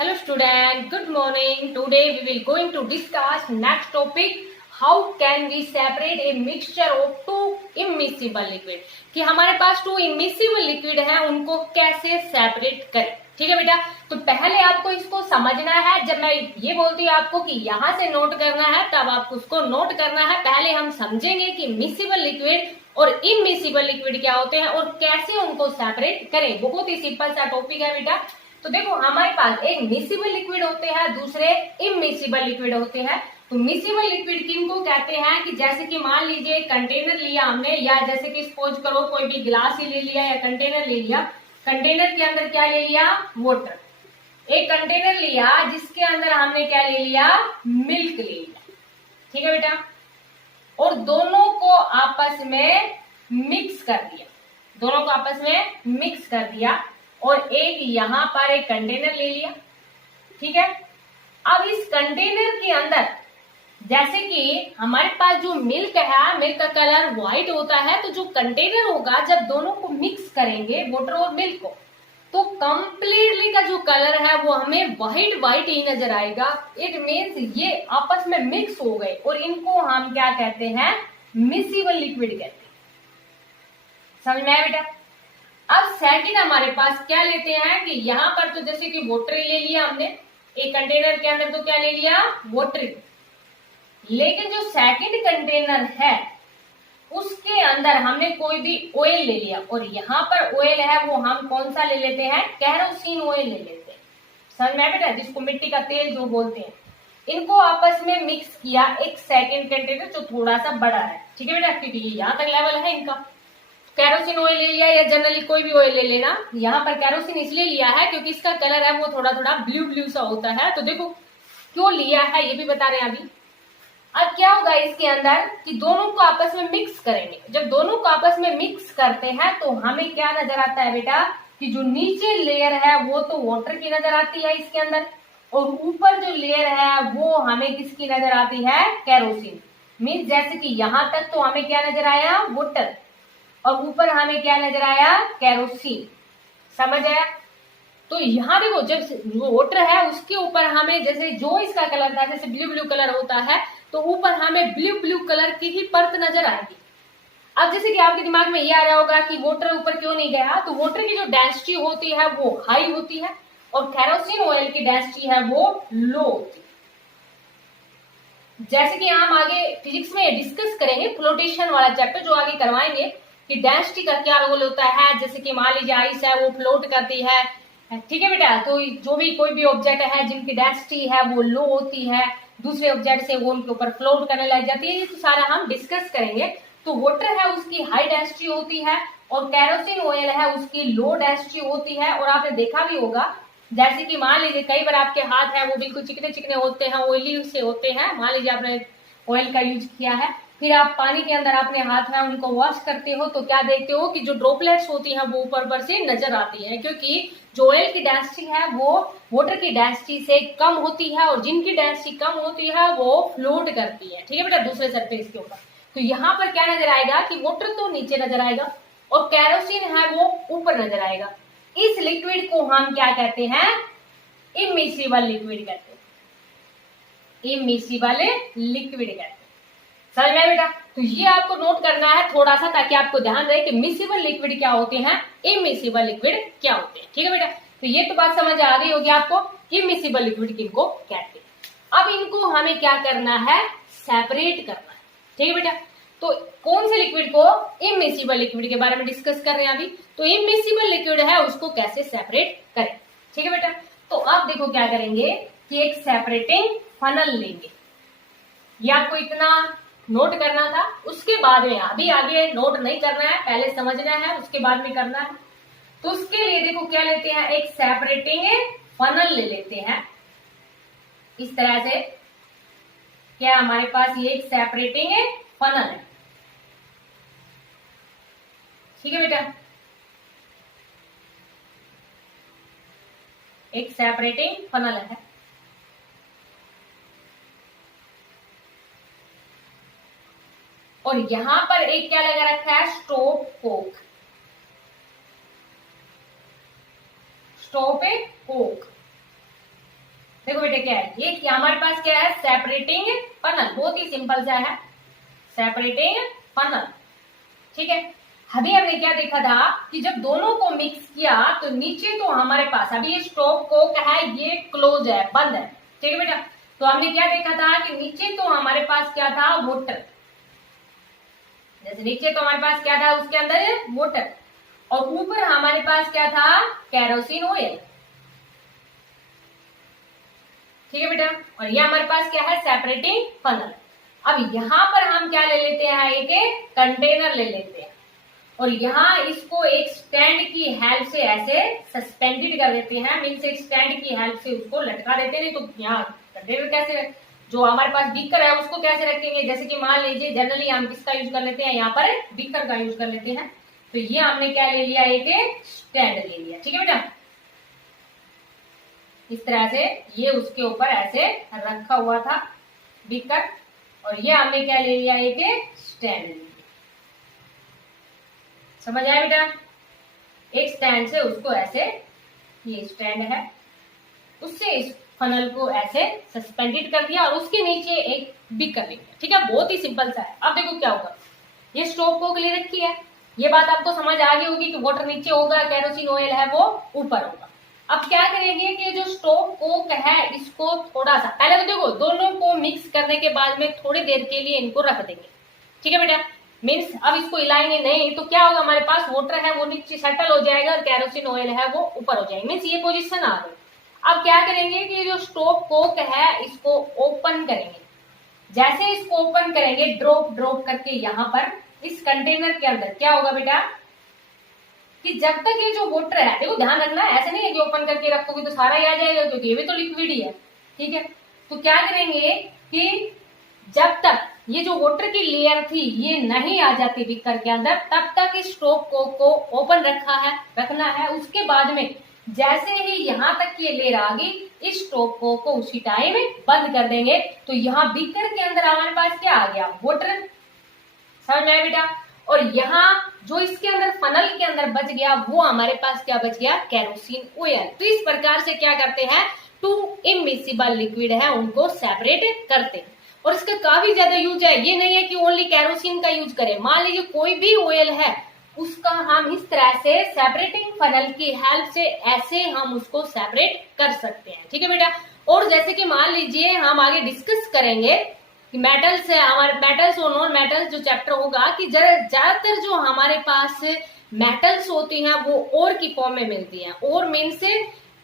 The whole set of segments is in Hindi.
Hello student, good morning. Today we will going to discuss next topic. How can we separate a mixture of two immiscible liquid? कि हमारे पास टू immiscible liquid है, उनको कैसे सेपरेट करें. ठीक है बेटा, तो पहले आपको इसको समझना है. जब मैं ये बोलती हूँ आपको कि यहाँ से नोट करना है, तब आपको उसको नोट करना है. पहले हम समझेंगे कि मिसिबल लिक्विड और इमिसिबल लिक्विड क्या होते हैं और कैसे उनको सेपरेट करें. बहुत ही सिंपल सा टॉपिक है बेटा. तो देखो, हमारे पास एक मिसिबल लिक्विड होते हैं, दूसरे इमिसिबल लिक्विड होते हैं. तो मिसिबल लिक्विड किनको कहते हैं कि जैसे कि मान लीजिए कंटेनर लिया हमने, या जैसे कि सपोज करो कोई भी गिलास ही ले लिया या कंटेनर ले लिया. कंटेनर के अंदर क्या ले लिया? वाटर. एक कंटेनर लिया जिसके अंदर हमने क्या ले लिया? मिल्क ले लिया. ठीक है बेटा, और दोनों को आपस में मिक्स कर दिया. दोनों को आपस में मिक्स कर दिया और एक यहाँ पर एक कंटेनर ले लिया. ठीक है, अब इस कंटेनर के अंदर जैसे कि हमारे पास जो मिल्क है, मिल्क का कलर व्हाइट होता है. तो जो कंटेनर होगा, जब दोनों को मिक्स करेंगे वाटर और मिल्क को, तो कंप्लीटली का जो कलर है वो हमें व्हाइट व्हाइट ही नजर आएगा. इट मीन्स ये आपस में मिक्स हो गए और इनको हम क्या कहते हैं? मिसिबल लिक्विड कहते हैं. समझ में आया बेटा? अब सेकंड हमारे पास क्या लेते हैं कि यहाँ पर तो जैसे कि वाटर ले लिया हमने, एक कंटेनर के अंदर तो क्या ले लिया? वाटर. लेकिन जो सेकंड कंटेनर है उसके अंदर हमने कोई भी ऑयल ले लिया, और यहाँ पर ऑयल है वो हम कौन सा ले लेते हैं? कैरोसिन ऑयल ले लेते हैं. समझ में आया बेटा? जिसको मिट्टी का तेल जो बोलते हैं. इनको आपस में मिक्स किया एक सेकंड कंटेनर जो थोड़ा सा बड़ा है. ठीक है बेटा, क्योंकि यहाँ तक लेवल है इनका. कैरोसिन ऑयल ले लिया या जनरली कोई भी ऑयल ले लेना. यहाँ पर कैरोसिन इसलिए लिया है क्योंकि इसका कलर है वो थोड़ा थोड़ा ब्लू ब्लू सा होता है. तो देखो क्यों लिया है ये भी बता रहे हैं अभी. अब क्या होगा इसके अंदर कि दोनों को आपस में मिक्स करेंगे. जब दोनों को आपस में मिक्स करते हैं तो हमें क्या नजर आता है बेटा? कि जो नीचे लेयर है वो तो वाटर की नजर आती है इसके अंदर, और ऊपर जो लेयर है वो हमें किसकी नजर आती है? कैरोसिन. मीन्स जैसे कि यहाँ तक तो हमें क्या नजर आया? वाटर, और ऊपर हमें क्या नजर आया? कैरोसिन. समझ आया? तो यहाँ देखो, जब जो वाटर है उसके ऊपर हमें जैसे जो इसका कलर था, जैसे ब्लू ब्लू कलर होता है, तो ऊपर हमें ब्लू ब्लू कलर की ही परत नजर आएगी. अब जैसे कि आपके दिमाग में ये आ रहा होगा कि वाटर ऊपर क्यों नहीं गया, तो वाटर की जो डेंसिटी होती है वो हाई होती है और कैरोसिन ऑयल की डेंसिटी है वो लो होती है. जैसे कि हम आगे फिजिक्स में डिस्कस करेंगे, फ्लोटेशन वाला चैप्टर जो आगे करवाएंगे, कि डेंसिटी का क्या रोल होता है. जैसे कि मान लीजिए आइस है वो फ्लोट करती है. ठीक है बेटा, तो जो भी कोई भी ऑब्जेक्ट है जिनकी डेंसिटी है वो लो होती है, दूसरे ऑब्जेक्ट से वो उनके ऊपर फ्लोट करने लग जाती है. ये तो सारा हम डिस्कस करेंगे. तो वाटर है उसकी हाई डेंसिटी होती है और कैरोसिन ऑयल है उसकी लो डेंसिटी होती है. और आपने देखा भी होगा, जैसे कि मान लीजिए कई बार आपके हाथ है वो बिल्कुल चिकने चिकने होते हैं, ऑयली से होते हैं. मान लीजिए आपने ऑयल का यूज किया है, फिर आप पानी के अंदर अपने हाथ में उनको वॉश करते हो, तो क्या देखते हो कि जो ड्रॉपलेट्स होती हैं वो ऊपर ऊपर से नजर आती है, क्योंकि जो ऑयल की डेंसिटी है वो वाटर की डेंसिटी से कम होती है, और जिनकी डेंसिटी कम होती है वो फ्लोट करती है. ठीक है बेटा, दूसरे सरफेस के ऊपर. तो यहाँ पर क्या नजर आएगा कि वाटर तो नीचे नजर आएगा और कैरोसिन है वो ऊपर नजर आएगा. इस लिक्विड को हम क्या कहते हैं? इमिसिबल लिक्विड कहते हैं. इमिसिबल लिक्विड कहते हैं. समझ में बेटा? तो ये आपको नोट करना है थोड़ा सा, ताकि आपको ध्यान रहे कि मिसिबल लिक्विड क्या होते हैं, इमिसिबल लिक्विड क्या होते हैं. ठीक है बेटा, तो ये तो बात समझ आ गई होगी आपको. इमिसिबल लिक्विड किनको कहते हैं. अब इनको हमें क्या करना है? सेपरेट करना है. ठीक है बेटा, तो कौन से लिक्विड को? इमिसिबल लिक्विड के बारे में डिस्कस कर रहे हैं अभी. तो इमिसिबल लिक्विड है उसको कैसे सेपरेट करें. ठीक है बेटा, तो अब देखो क्या करेंगे कि एक सेपरेटिंग फनल लेंगे. ये आपको इतना नोट करना था. उसके बाद में अभी आगे नोट नहीं करना है, पहले समझना है उसके बाद में करना है. तो उसके लिए देखो क्या लेते हैं? एक सेपरेटिंग फनल ले लेते हैं. इस तरह से क्या हमारे पास ये एक सेपरेटिंग फनल है. ठीक है बेटा, एक सेपरेटिंग फनल है. और यहां पर एक क्या लगा रखा है? Stop Coke. Stop Coke. देखो बेटा क्या है ये, कि हमारे पास क्या है सेपरेटिंग फनल, बहुत ही सिंपल सा है सेपरेटिंग फनल। ठीक है, अभी हमने क्या देखा था कि जब दोनों को मिक्स किया तो नीचे तो हमारे पास अभी ये स्टॉप कोक है, ये क्लोज है, बंद है। ठीक है बेटा, तो हमने क्या देखा था कि नीचे तो हमारे पास क्या था वाटर, जैसे नीचे तो हमारे पास क्या था उसके अंदर वाटर, और ऊपर हमारे पास क्या था केरोसिन ऑयल। ठीक है बेटा, और ये हमारे पास क्या है सेपरेटिंग फनल। अब यहाँ पर हम क्या ले लेते हैं, एक कंटेनर ले लेते हैं और यहाँ इसको एक स्टैंड की हेल्प से ऐसे सस्पेंडेड कर देते हैं, मीन्स एक स्टैंड की हेल्प से उसको लटका देते हैं। नहीं तो यहाँ कंटेनर कैसे, जो हमारे पास बीकर है उसको कैसे रखेंगे, जैसे कि मान लीजिए जनरली हम किसका यूज कर लेते हैं, यहाँ पर बीकर का यूज कर लेते हैं। तो ये हमने क्या ले लिया, एक स्टैंड ले लिया। ठीक है बेटा, इस तरह से ये उसके ऊपर ऐसे रखा हुआ था बीकर, और ये हमने क्या ले लिया, एक स्टैंड ले लिया। समझ आया बेटा, एक स्टैंड से उसको ऐसे, ये स्टैंड है, उससे इस फनल को ऐसे सस्पेंडेड कर दिया और उसके नीचे एक बीकर ले लिया। ठीक है, बहुत ही सिंपल सा है। अब देखो क्या होगा, ये स्टोव कोक ले रखी है, ये बात आपको समझ आ गई होगी कि वाटर नीचे होगा, केरोसिन ऑयल है वो ऊपर होगा। अब क्या करेंगे कि जो स्टोव कोक है इसको थोड़ा सा, पहले तो देखो दोनों को मिक्स करने के बाद में थोड़ी देर के लिए इनको रख देंगे। ठीक है बेटा, मीन्स अब इसको हिलाएंगे नहीं, तो क्या होगा, हमारे पास वाटर है वो नीचे सेटल हो जाएगा और केरोसिन ऑयल है वो ऊपर हो जाएगा, मीन्स ये पोजीशन आ गई। अब क्या करेंगे कि जो स्टोव कोक है इसको ओपन करेंगे। जैसे इसको ओपन करेंगे ड्रॉप ड्रॉप करके यहाँ पर इस कंटेनर के अंदर क्या होगा बेटा, कि जब तक ये जो वाटर है, देखो ध्यान रखना ऐसे नहीं है कि ओपन करके रखोगे तो सारा ही आ जाएगा, क्योंकि ये भी तो लिक्विड ही है। ठीक है, तो क्या करेंगे कि जब तक ये जो वाटर की लेयर थी ये नहीं आ जाती बीकर के अंदर, तब तक इस स्टोव को ओपन रखना है। उसके बाद में जैसे ही यहाँ तक ये लेयर आ गई, इस स्टोव को उसी टाइम बंद कर देंगे। तो यहाँ बीकर के अंदर हमारे पास क्या आ गया, वाटर। समझ में आया बेटा, और यहाँ जो इसके अंदर फनल के अंदर बच गया वो हमारे पास क्या बच गया, केरोसिन ऑयल। तो इस प्रकार से क्या करते हैं, टू इमिसिबल लिक्विड है उनको सेपरेट करते हैं। और इसका काफी ज्यादा यूज है, ये नहीं है कि ओनली केरोसिन का यूज करें। मान लीजिए कोई भी ऑयल है उसका हम इस तरह से सेपरेटिंग फनल की हेल्प से ऐसे हम उसको सेपरेट कर सकते हैं। ठीक है बेटा, और जैसे कि मान लीजिए हम आगे डिस्कस करेंगे कि मेटल्स है, हमारे मेटल्स और नॉन मेटल्स जो चैप्टर होगा, कि ज्यादातर जो हमारे पास मेटल्स होती हैं वो ओर की फॉर्म में मिलती हैं। और मीन्स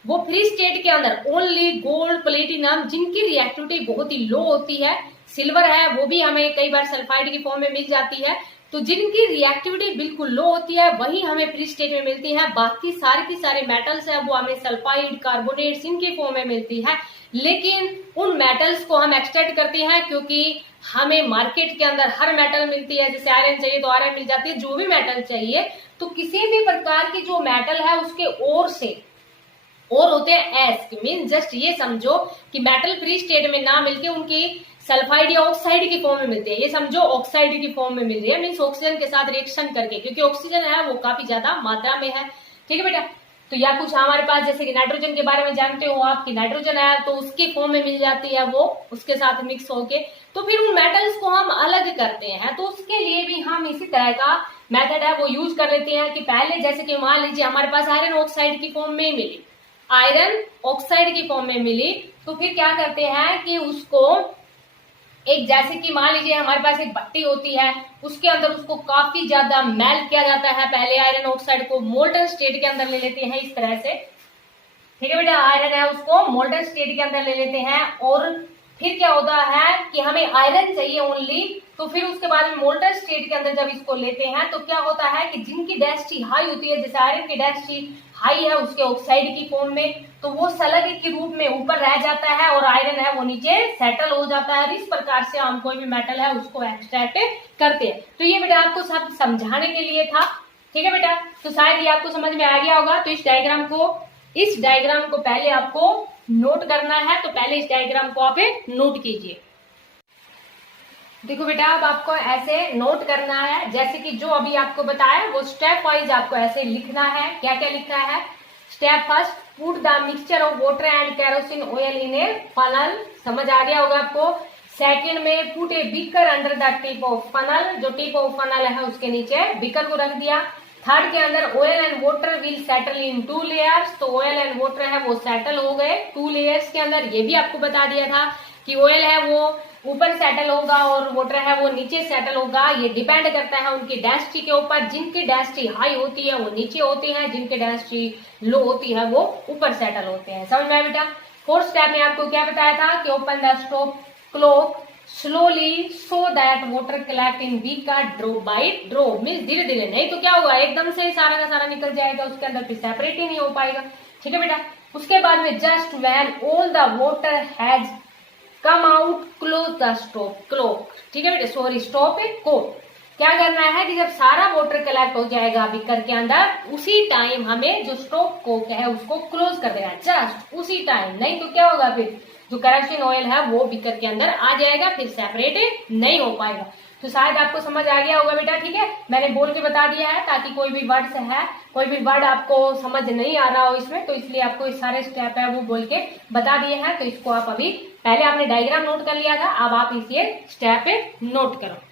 वो फ्री स्टेट के अंदर ओनली गोल्ड, प्लेटिनम, जिनकी रिएक्टिविटी बहुत ही लो होती है, सिल्वर है वो भी हमें कई बार सल्फाइड की फॉर्म में मिल जाती है। तो जिनकी रिएक्टिविटी बिल्कुल लो होती है वही हमें फ्री स्टेट में मिलती है। बाकी सारे की सारे मेटल्स है वो हमें सल्फाइड, कार्बोनेट्स इनकी फॉर्म में मिलती है। लेकिन उन मेटल्स को हम एक्सट्रैक्ट करते हैं क्योंकि हमें मार्केट के अंदर हर मेटल मिलती है। जैसे आयरन चाहिए तो आयरन मिल जाती है, जो भी मेटल चाहिए। तो किसी भी प्रकार की जो मेटल है उसके ओर से और होते हैं एस, मीन जस्ट ये समझो कि मेटल फ्री स्टेट में ना मिलके उनकी सल्फाइड या ऑक्साइड की फॉर्म में मिलती है। ये समझो ऑक्साइड की फॉर्म में मिल रही है, मीन्स ऑक्सीजन के साथ रिएक्शन करके, क्योंकि ऑक्सीजन है वो काफी ज्यादा मात्रा में है। ठीक है बेटा, तो या कुछ हमारे पास जैसे कि नाइट्रोजन के बारे में जानते हो आप कि नाइट्रोजन है तो उसकी फॉर्म में मिल जाती है वो उसके साथ मिक्स होके। तो फिर उन मेटल्स को हम अलग करते हैं, तो उसके लिए भी हम इसी तरह का मेथड है वो यूज कर लेते हैं कि पहले जैसे कि मान लीजिए हमारे पास आयरन ऑक्साइड की फॉर्म में मिली, आयरन ऑक्साइड की फॉर्म में मिली, तो फिर क्या करते हैं कि उसको एक, जैसे कि मान लीजिए हमारे पास एक भट्टी होती है, उसके अंदर उसको काफी ज्यादा मेल्ट किया जाता है। पहले आयरन ऑक्साइड को मोल्टन स्टेट के अंदर ले लेते हैं इस तरह से। ठीक है बेटा, आयरन है उसको मोल्टन स्टेट के अंदर ले लेते हैं और फिर क्या होता है कि हमें आयरन चाहिए ओनली, तो फिर उसके बाद में मोल्टन स्टेट के अंदर जब इसको लेते हैं तो क्या होता है कि जिनकी डेंसिटी हाई होती है, जैसे आयरन की डेंसिटी हाई है उसके ऑक्साइड की फॉर्म में, तो वो सलग के रूप में ऊपर रह जाता है और आयरन है वो नीचे सेटल हो जाता है। इस प्रकार से हम कोई भी मेटल है उसको एक्सट्रैक्ट करते हैं। तो ये बेटा आपको सब समझाने के लिए था। ठीक है बेटा, तो शायद ये आपको समझ में आ गया होगा। तो इस डायग्राम को पहले आपको नोट करना है, तो पहले इस डायग्राम को आप नोट कीजिए। देखो बेटा, अब आपको ऐसे नोट करना है, जैसे कि जो अभी आपको बताया वो स्टेप वाइज आपको ऐसे लिखना है। क्या क्या लिखना है, step first put the mixture of water and kerosene oil in A funnel, समझ आ गया होगा आपको। सेकंड में put a beaker under the tip of funnel, जो टिप ऑफ फनल है उसके नीचे बीकर को रख दिया। थर्ड के अंदर oil and water will settle in 2 layers, तो ऑयल एंड वाटर है वो सेटल हो गए 2 लेयर्स के अंदर। ये भी आपको बता दिया था कि ऑयल है वो ऊपर सेटल होगा और वाटर है वो नीचे सेटल होगा। ये डिपेंड करता है उनकी डेंसिटी के ऊपर, जिनकी डेंसिटी हाई होती है वो नीचे होती है, जिनकी डेंसिटी लो होती है वो ऊपर सेटल होते हैं। समझ में आया बेटा। फोर्थ स्टेप में आपको क्या बताया था कि open the stopcock slowly so that water collect in beaker drop by drop, means धीरे धीरे, नहीं तो क्या होगा एकदम से सारा का सारा निकल जाएगा, उसके अंदर फिर सेपरेट ही नहीं हो पाएगा। ठीक है बेटा। उसके बाद में just when all the water has come out close the stopcock, ठीक है बेटा, सॉरी स्टॉप है कोक। क्या करना है कि जब सारा वाटर कलेक्ट हो जाएगा बीकर के अंदर, उसी टाइम हमें जो स्टॉप कोक है उसको क्लोज कर देना, जस्ट उसी टाइम, नहीं तो क्या होगा फिर जो केरोसिन ऑयल है वो बीकर के अंदर आ जाएगा, फिर सेपरेट नहीं हो पाएगा। तो शायद आपको समझ आ गया होगा बेटा। ठीक है, मैंने बोल के बता दिया है ताकि कोई भी वर्ड है, कोई भी वर्ड आपको समझ नहीं आ रहा हो इसमें, तो इसलिए आपको इस सारे स्टेप है वो बोल के बता दिए हैं। तो इसको आप अभी, पहले आपने डायग्राम नोट कर लिया था, अब आप इसे स्टेप पे नोट करो।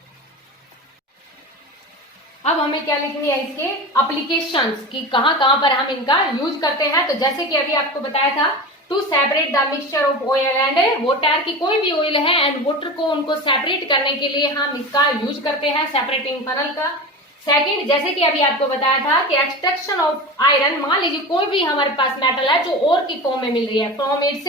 अब हमें क्या लिखनी है, इसके एप्लीकेशंस कि कहां कहां पर हम इनका यूज करते हैं। तो जैसे कि अभी आपको बताया था, to separate the mixture of oil and water, की कोई भी ऑयल है एंड वाटर को उनको सेपरेट करने के लिए हम इसका यूज करते हैं, सेपरेटिंग फनल का। सेकंड, जैसे कि अभी आपको बताया था कि एक्सट्रैक्शन ऑफ आयरन, मान लीजिए कोई भी हमारे पास मेटल है जो ओर की फॉर्म में मिल रही है, from its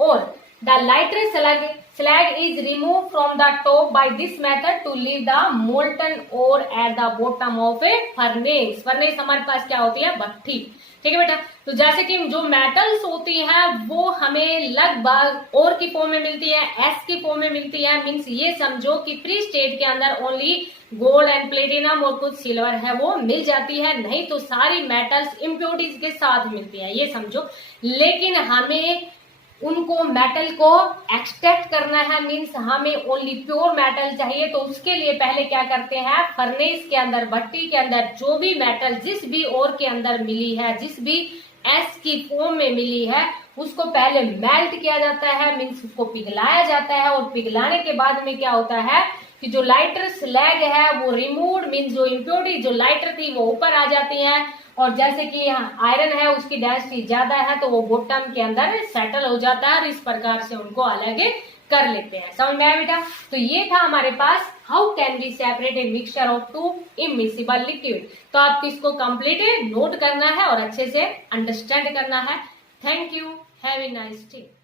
ore the lighter slag is removed from the top by this method to leave the molten ore at the bottom of a furnace। Furnace हमारे पास क्या होती है, भट्ठी। ठीक है बेटा। तो जैसे कि जो मेटल्स होती है वो हमें लगभग ओर की फॉर्म में मिलती है, एस की फॉर्म में मिलती है, मीन्स ये समझो कि प्री स्टेट के अंदर ओनली गोल्ड एंड प्लेटिनम और कुछ सिल्वर है वो मिल जाती है, नहीं तो सारी मेटल्स इम्प्योरिटीज के साथ मिलती है, ये समझो। लेकिन हमें उनको मेटल को एक्सट्रैक्ट करना है, मीन्स हमें ओनली प्योर मेटल चाहिए, तो उसके लिए पहले क्या करते हैं, फर्नेस के अंदर, भट्टी के अंदर जो भी मेटल जिस भी ओर के अंदर मिली है, जिस भी एस की फॉर्म में मिली है, उसको पहले मेल्ट किया जाता है, मीन्स उसको पिघलाया जाता है। और पिघलाने के बाद में क्या होता है कि जो लाइटर स्लैग है वो रिमूव्ड, मीन्स जो इम्प्योरिटी जो लाइटर थी वो ऊपर आ जाती है, और जैसे कि यहाँ आयरन है उसकी डेंसिटी ज्यादा है तो वो बॉटम के अंदर सेटल हो जाता है, और इस प्रकार से उनको अलग कर लेते हैं। समझ में आया बेटा। तो ये था हमारे पास how can we separate a mixture of 2 immiscible liquid. तो आपको इसको कंप्लीट नोट करना है और अच्छे से अंडरस्टैंड करना है। Thank you, have a nice day.